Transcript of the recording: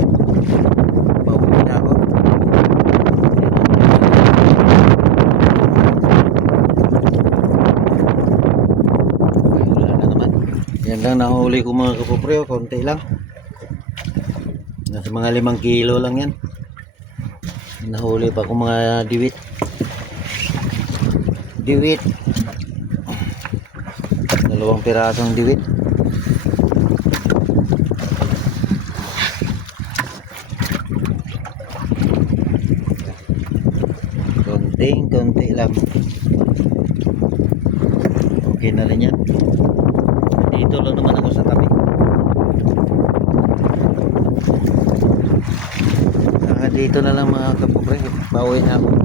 kapupre. Pauwi na ako. Ay, wala na naman. Yan lang nahuli ko mga kapupre, oh, konti lang. Nasa mga 5 kilo lang yan. Nahuli pa ko mga diwit. Diwit. 2 pirasong diwit. Konti lang. Okay na rin yan. Dito lang naman ako sa tabi. Dito na lang mga kapupre. Pauwi na ako.